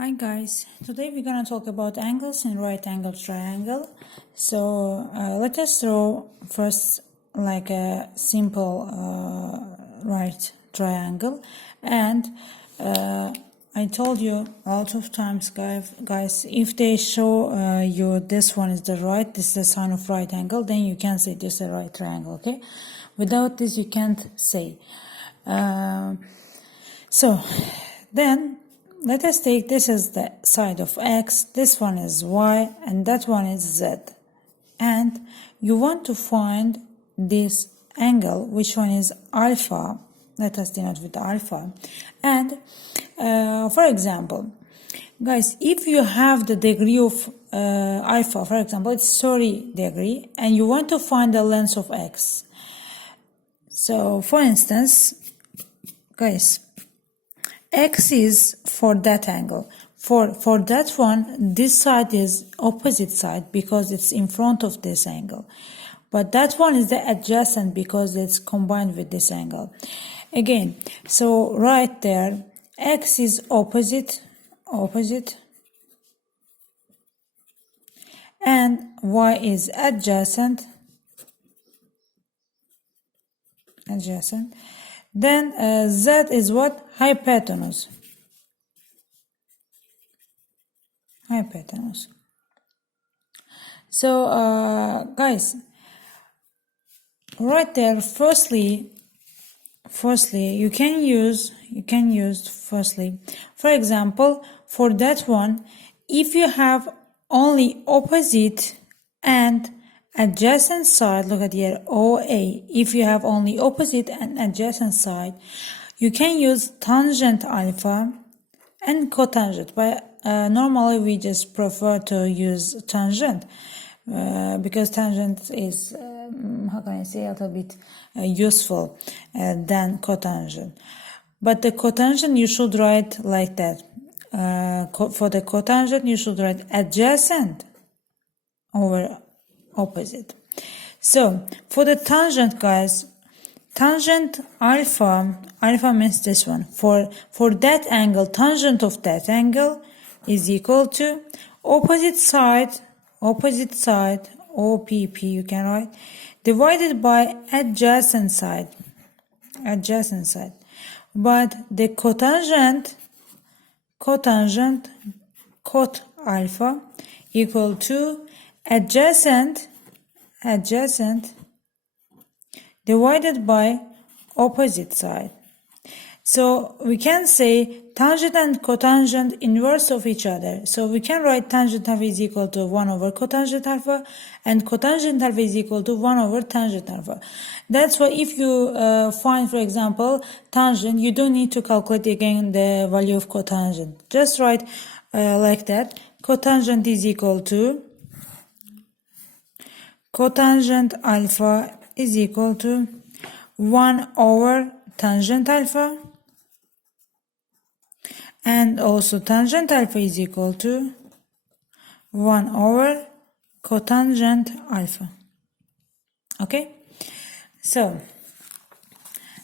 Hi guys, today we're gonna talk about angles in right angle triangle. So let us draw first like a simple right triangle, and I told you a lot of times guys, if they show you this one is the right, this is the sign of right angle, then you can say this is a right triangle. Okay, without this you can't say. So then let us take this as the side of x, this one is y, and that one is z. And you want to find this angle, which one is alpha. Let us denote with alpha. And for example, guys, if you have the degree of alpha, for example, it's 30 degree, and you want to find the length of x. So for instance, guys, x is for that angle. For that one, this side is opposite side because it's in front of this angle. But that one is the adjacent because it's combined with this angle. Again, so right there, x is opposite, and y is adjacent. Then z is what? Hypotenuse. So guys, right there, firstly you can use firstly, for example, for that one, if you have only opposite and adjacent side, look at here, OA, if you have only opposite and adjacent side, you can use tangent alpha and cotangent, but normally we just prefer to use tangent because tangent is, how can I say, a little bit useful than cotangent. But the cotangent you should write like that. For the cotangent you should write adjacent over opposite. So for the tangent, guys, tangent alpha means this one. For that angle, tangent of that angle is equal to opposite side, OPP you can write, divided by adjacent side. But the cotangent, cot alpha equal to adjacent divided by opposite side. So we can say tangent and cotangent inverse of each other. So we can write tangent alpha is equal to 1 over cotangent alpha, and cotangent alpha is equal to 1 over tangent alpha. That's why if you find, for example, tangent, you don't need to calculate again the value of cotangent. Just write like that. Cotangent is equal to cotangent alpha is equal to 1 over tangent alpha, and also tangent alpha is equal to 1 over cotangent alpha. Okay, so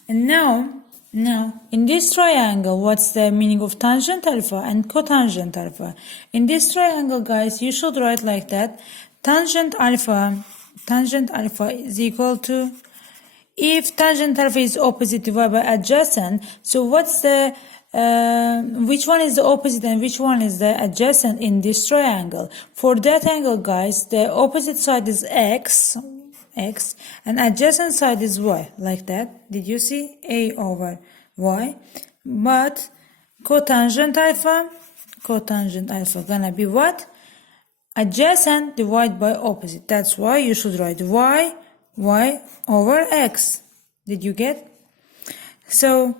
and now in this triangle, what's the meaning of tangent alpha and cotangent alpha? In this triangle, guys, you should write like that. Tangent alpha is equal to, if tangent alpha is opposite divided by adjacent, so what's the which one is the opposite and which one is the adjacent in this triangle? For that angle, guys, the opposite side is x, and adjacent side is y, like that. Did you see? A over y. But cotangent alpha gonna be what? Adjacent divided by opposite. That's why you should write y over x. Did you get? So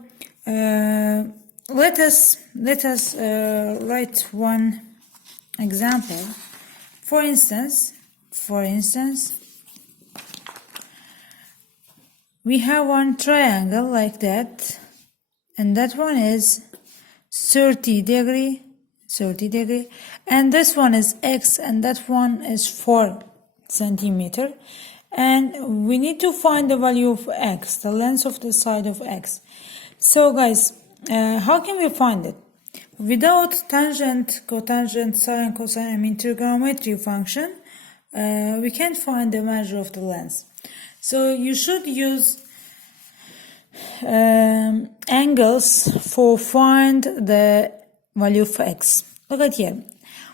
let us write one example. For instance, we have one triangle like that, and that one is 30 degree, and this one is x, and that one is 4 centimeter, and we need to find the value of x, the length of the side of x. So guys, how can we find it? without tangent, cotangent, sine, cosine, trigonometry function, we can't find the measure of the length. So you should use angles for find the value of x. Look at here.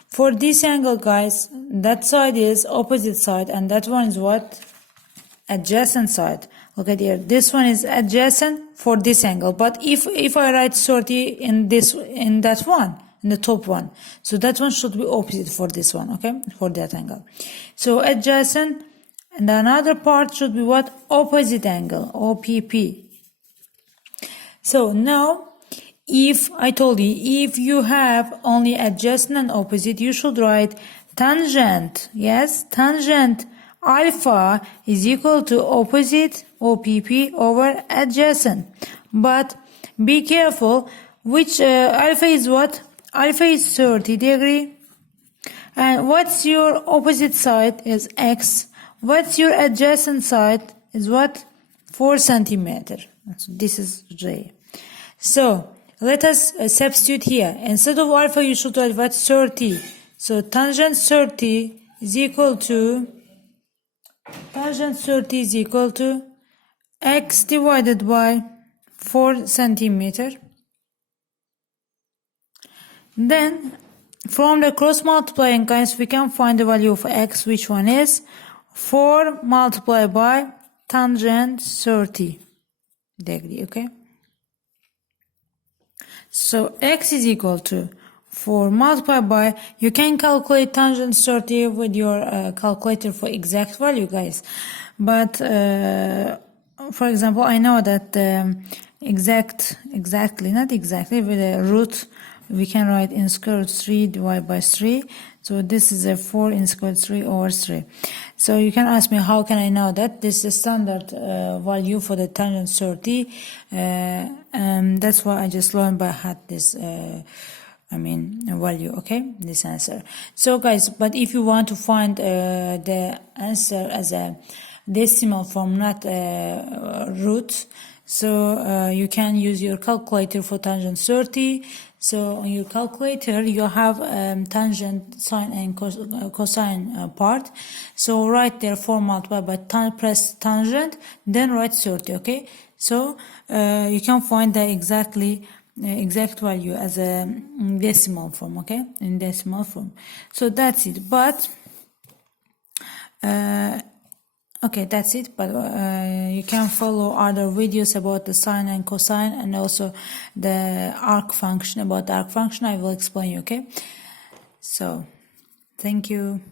For this angle, guys, that side is opposite side, and that one is what? Adjacent side. Look at here. This one is adjacent for this angle. But if I write 30 in that one, in the top one, so that one should be opposite for this one, okay? For that angle. So adjacent, and another part should be what? Opposite angle, OPP. So now, if I told you, if you have only adjacent and opposite, you should write tangent, yes, tangent alpha is equal to opposite OPP over adjacent. But be careful, which alpha is what? Alpha is 30 degree. And what's your opposite side is x. What's your adjacent side is what? 4 centimeter. So this is J. So let us substitute here. Instead of alpha, you should write what? 30. So tangent 30 is equal to x divided by 4 centimeter. Then from the cross multiplying, guys, we can find the value of x, which one is 4 multiplied by tangent 30 degree, okay? So x is equal to 4 multiplied by, you can calculate tangent 30 with your calculator for exact value, guys. But for example, I know that not exactly, with a root, we can write in square root 3 divided by 3. So this is a 4 in square root 3 over 3. So you can ask me, how can I know that? This is the standard value for the tangent 30. That's why I just learned by heart this value, okay, this answer. So guys, but if you want to find the answer as a decimal form, not root, so you can use your calculator for tangent 30. So on your calculator, you have tangent, sine, and cosine part. So write there 4 multiplied by press tangent, then write 30, okay? So you can find the exact value as a decimal form, okay? In decimal form. So that's it. But okay, that's it. But you can follow other videos about the sine and cosine, and also the arc function. About the arc function, I will explain you, okay? So thank you.